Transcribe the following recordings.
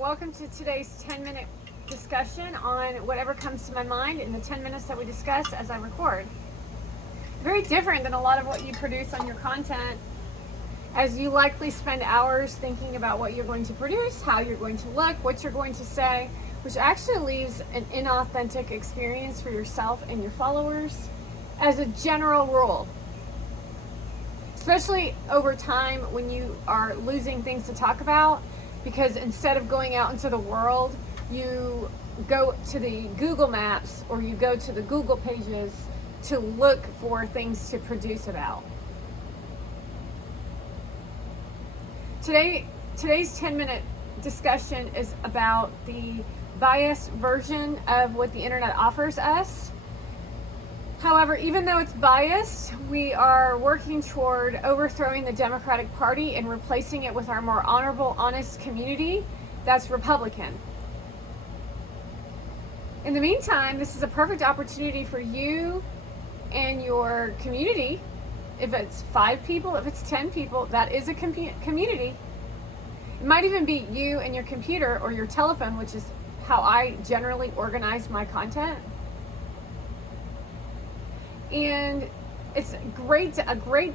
welcome to today's 10-minute discussion on whatever comes to my mind in the 10 minutes that we discuss as I record. Very different than a lot of what you produce on your content, as you likely spend hours thinking about what you're going to produce, how you're going to look, what you're going to say, which actually leaves an inauthentic experience for yourself and your followers as a general rule. Especially over time when you are losing things to talk about, because instead of going out into the world, you go to the Google Maps or you go to the Google pages to look for things to produce about. Today's 10-minute discussion is about the biased version of what the internet offers us. However, even though it's biased, we are working toward overthrowing the Democratic Party and replacing it with our more honorable, honest community that's Republican. In the meantime, this is a perfect opportunity for you and your community. If it's 5 people, if it's 10 people, that is a community. It might even be you and your computer or your telephone, which is how I generally organize my content. And it's a great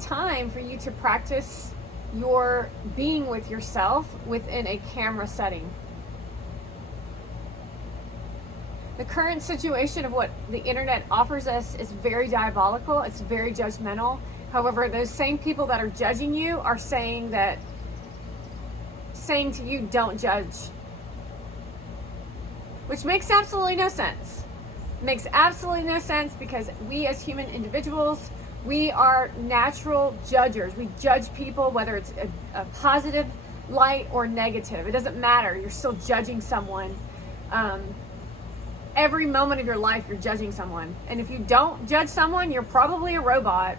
time for you to practice your being with yourself within a camera setting. The current situation of what the internet offers us is very diabolical. It's very judgmental. However, those same people that are judging you are saying to you, don't judge. Which makes absolutely no sense. Makes absolutely no sense, because we as human individuals, we are natural judgers. We judge people, whether it's a positive light or negative. It doesn't matter. You're still judging someone. Every moment of your life, you're judging someone. And if you don't judge someone, you're probably a robot.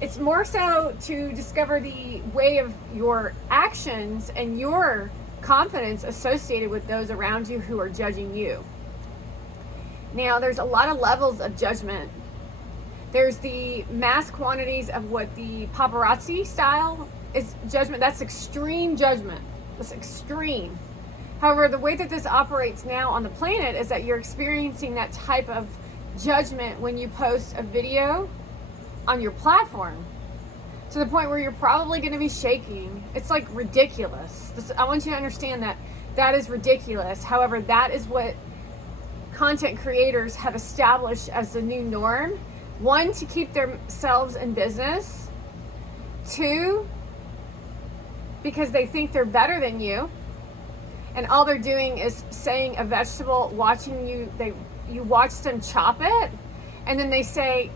It's more so to discover the way of your actions and your confidence associated with those around you who are judging you. Now, there's a lot of levels of judgment. There's the mass quantities of what the paparazzi style is judgment. That's extreme judgment. That's extreme. However, the way that this operates now on the planet is that you're experiencing that type of judgment when you post a video on your platform, to the point where you're probably going to be shaking. It's like ridiculous. I want you to understand that is ridiculous. However, that is what content creators have established as the new norm. 1, to keep themselves in business. 2, because they think they're better than you, and all they're doing is saying a vegetable, watching you, you watch them chop it, and then they say,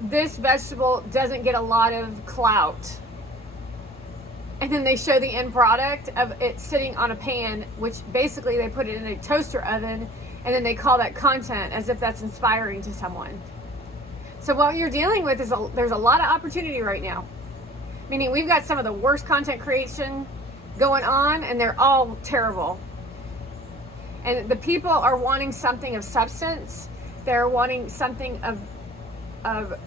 this vegetable doesn't get a lot of clout. And then they show the end product of it sitting on a pan, which basically they put it in a toaster oven, and then they call that content, as if that's inspiring to someone. So what you're dealing with is there's a lot of opportunity right now. Meaning we've got some of the worst content creation going on, and they're all terrible. And the people are wanting something of substance. They're wanting something of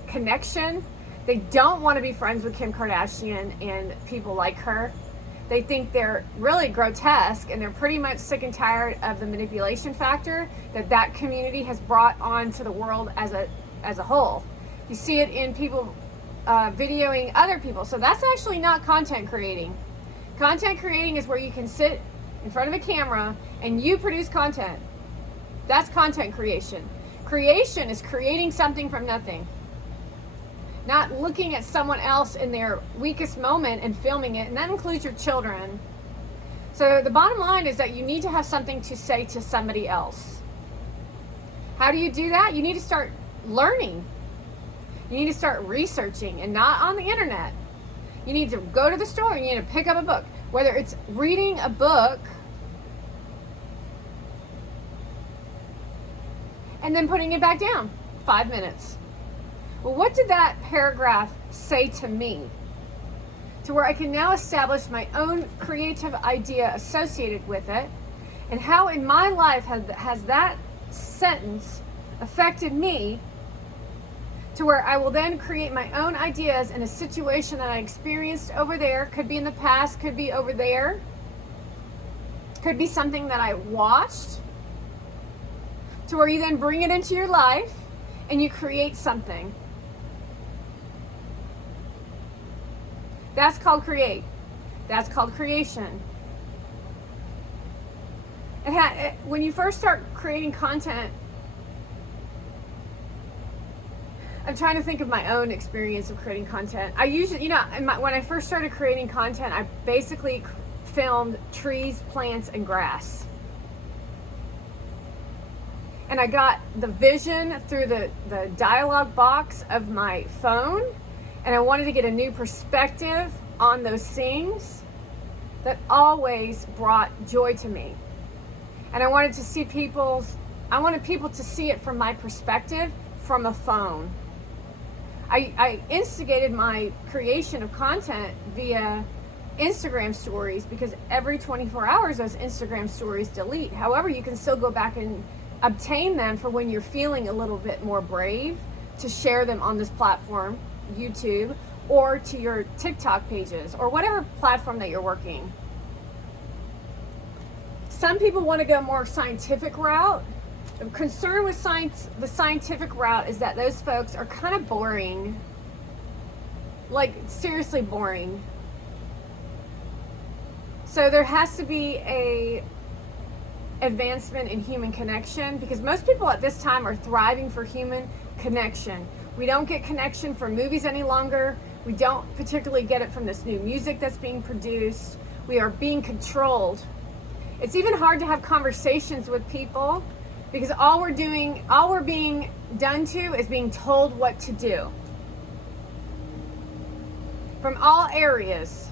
connection. They don't want to be friends with Kim Kardashian and people like her. They think they're really grotesque, and they're pretty much sick and tired of the manipulation factor that community has brought onto the world as a whole. You see it in people videoing other people. So that's actually not content creating. Content creating is where you can sit in front of a camera and you produce content. That's content creation. Creation is creating something from nothing. Not looking at someone else in their weakest moment and filming it, and that includes your children. So the bottom line is that you need to have something to say to somebody else. How do you do that? You need to start learning. You need to start researching, and not on the internet. You need to go to the store and you need to pick up a book. Whether it's reading a book and then putting it back down, 5 minutes. Well, what did that paragraph say to me? To where I can now establish my own creative idea associated with it, and how in my life has that sentence affected me, to where I will then create my own ideas in a situation that I experienced over there. Could be in the past, could be over there. Could be something that I watched, to where you then bring it into your life and you create something. That's called create. That's called creation. When you first start creating content, I'm trying to think of my own experience of creating content. I usually, when I first started creating content, I basically filmed trees, plants, and grass. And I got the vision through the dialogue box of my phone, and I wanted to get a new perspective on those things that always brought joy to me. And I wanted people to see it from my perspective, from a phone. I instigated my creation of content via Instagram stories, because every 24 hours those Instagram stories delete. However, you can still go back and obtain them for when you're feeling a little bit more brave to share them on this platform, YouTube, or to your TikTok pages, or whatever platform that you're working. Some people want to go more scientific route. The concern with the scientific route is that those folks are kind of boring. Like, seriously boring. So there has to be a advancement in human connection, because most people at this time are thriving for human connection. We don't get connection from movies any longer. We don't particularly get it from this new music that's being produced. We are being controlled. It's even hard to have conversations with people, because all we're being done to is being told what to do. From all areas.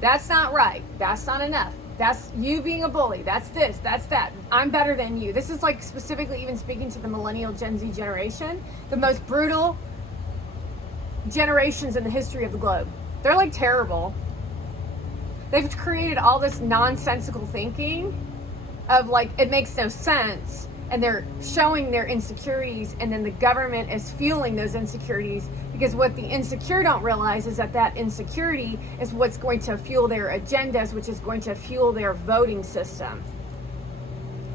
That's not right. That's not enough. That's you being a bully. That's this. That's that. I'm better than you. This is like specifically even speaking to the millennial Gen Z generation, the most brutal generations in the history of the globe. They're like terrible. They've created all this nonsensical thinking of like, it makes no sense, and they're showing their insecurities, and then the government is fueling those insecurities, because what the insecure don't realize is that insecurity is what's going to fuel their agendas, which is going to fuel their voting system.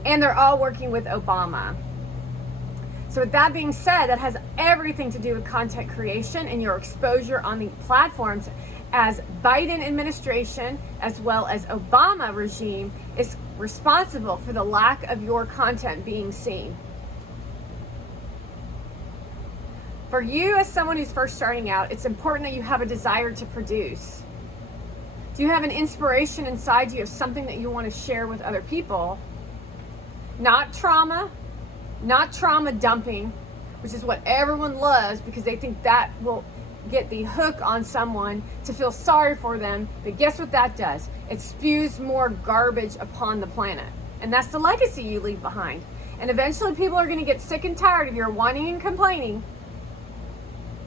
And they're all working with Obama. So with that being said, that has everything to do with content creation and your exposure on the platforms, as Biden administration as well as Obama regime is responsible for the lack of your content being seen. For you, as someone who's first starting out, it's important that you have a desire to produce. Do you have an inspiration inside you of something that you want to share with other people? Not trauma dumping, which is what everyone loves, because they think that will get the hook on someone to feel sorry for them. But guess what that does? It spews more garbage upon the planet. And that's the legacy you leave behind. And eventually people are going to get sick and tired of your whining and complaining.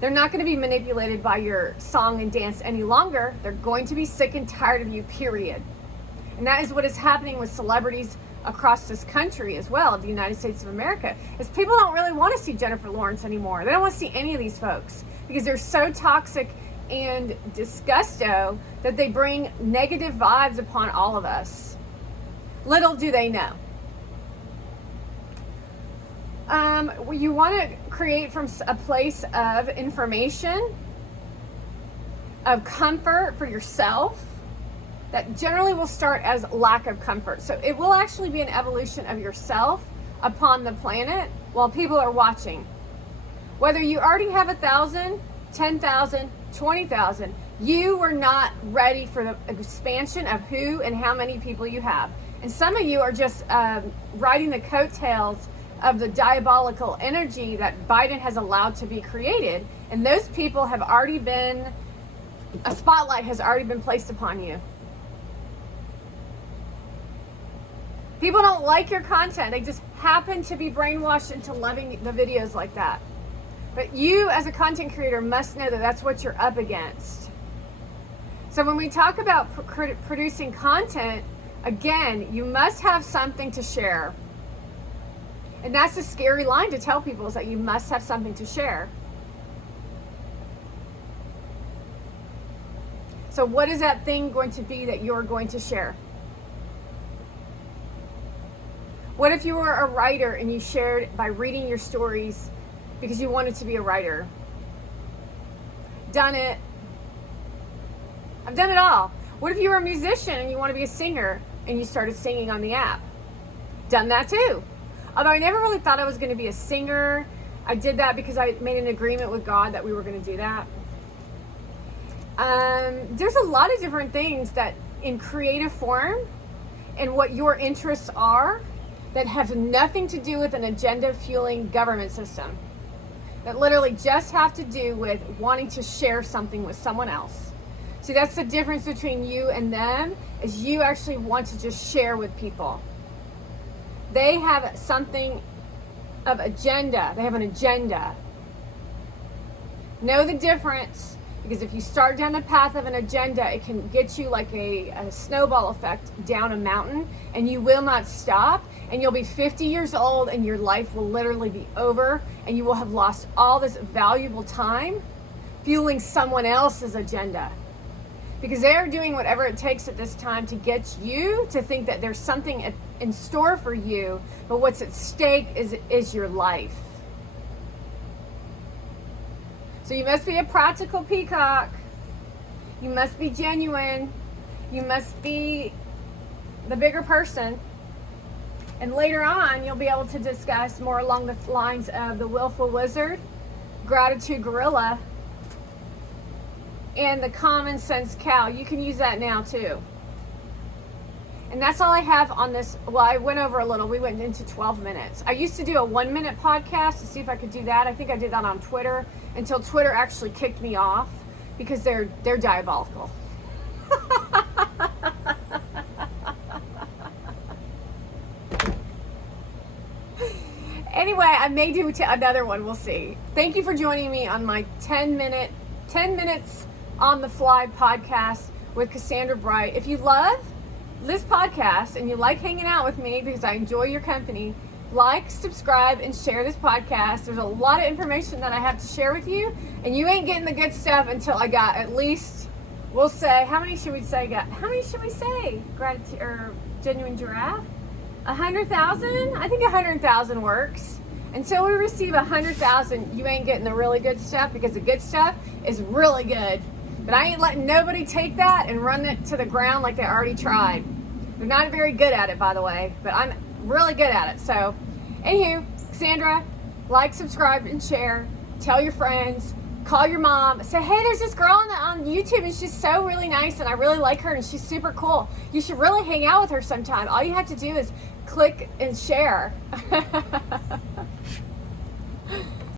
They're not going to be manipulated by your song and dance any longer. They're going to be sick and tired of you, period. And that is what is happening with celebrities across this country as well, of the United States of America, is people don't really want to see Jennifer Lawrence anymore. They don't want to see any of these folks, because they're so toxic and disgusto that they bring negative vibes upon all of us. Little do they know. You want to create from a place of information, of comfort for yourself. That generally will start as lack of comfort. So it will actually be an evolution of yourself upon the planet while people are watching. Whether you already have 1,000, 10,000, 20,000, you were not ready for the expansion of who and how many people you have. And some of you are just riding the coattails of the diabolical energy that Biden has allowed to be created. And those people have already been, a spotlight has already been placed upon you. People don't like your content. They just happen to be brainwashed into loving the videos like that. But you, as a content creator, must know that that's what you're up against. So when we talk about producing content, again, you must have something to share. And that's a scary line to tell people, is that you must have something to share. So what is that thing going to be that you're going to share? What if you were a writer and you shared by reading your stories because you wanted to be a writer? Done it. I've done it all. What if you were a musician and you want to be a singer and you started singing on the app? Done that too. Although I never really thought I was going to be a singer. I did that because I made an agreement with God that we were going to do that. There's a lot of different things that in creative form and what your interests are that have nothing to do with an agenda fueling government system, that literally just have to do with wanting to share something with someone else. See, that's the difference between you and them, is you actually want to just share with people. They have something of agenda. They have an agenda. Know the difference, because if you start down the path of an agenda, it can get you like a snowball effect down a mountain, and you will not stop, and you'll be 50 years old and your life will literally be over, and you will have lost all this valuable time fueling someone else's agenda, because they're doing whatever it takes at this time to get you to think that there's something in store for you, but what's at stake is your life. So you must be a practical peacock. You must be genuine. You must be the bigger person. And later on, you'll be able to discuss more along the lines of the willful wizard, gratitude gorilla, and the common sense cow. You can use that now too. And that's all I have on this. Well, I went over a little. We went into 12 minutes. I used to do a 1-minute podcast to see if I could do that. I think I did that on Twitter until Twitter actually kicked me off because they're diabolical. Anyway, I may do another one. We'll see. Thank you for joining me on my 10 minutes on the fly podcast with Cassandra Bright. If you love this podcast and you like hanging out with me because I enjoy your company, like, subscribe, and share this podcast. There's a lot of information that I have to share with you, and you ain't getting the good stuff until I got at least, we'll say, how many should we say? Gratitude or genuine giraffe? 100,000? I think 100,000 works. Until we receive 100,000, you ain't getting the really good stuff, because the good stuff is really good. But I ain't letting nobody take that and run it to the ground like they already tried. They're not very good at it, by the way, but I'm really good at it. So, anywho, Cassandra, like, subscribe, and share. Tell your friends. Call your mom. Say, hey, there's this girl on YouTube, and she's so really nice, and I really like her, and she's super cool. You should really hang out with her sometime. All you have to do is click and share.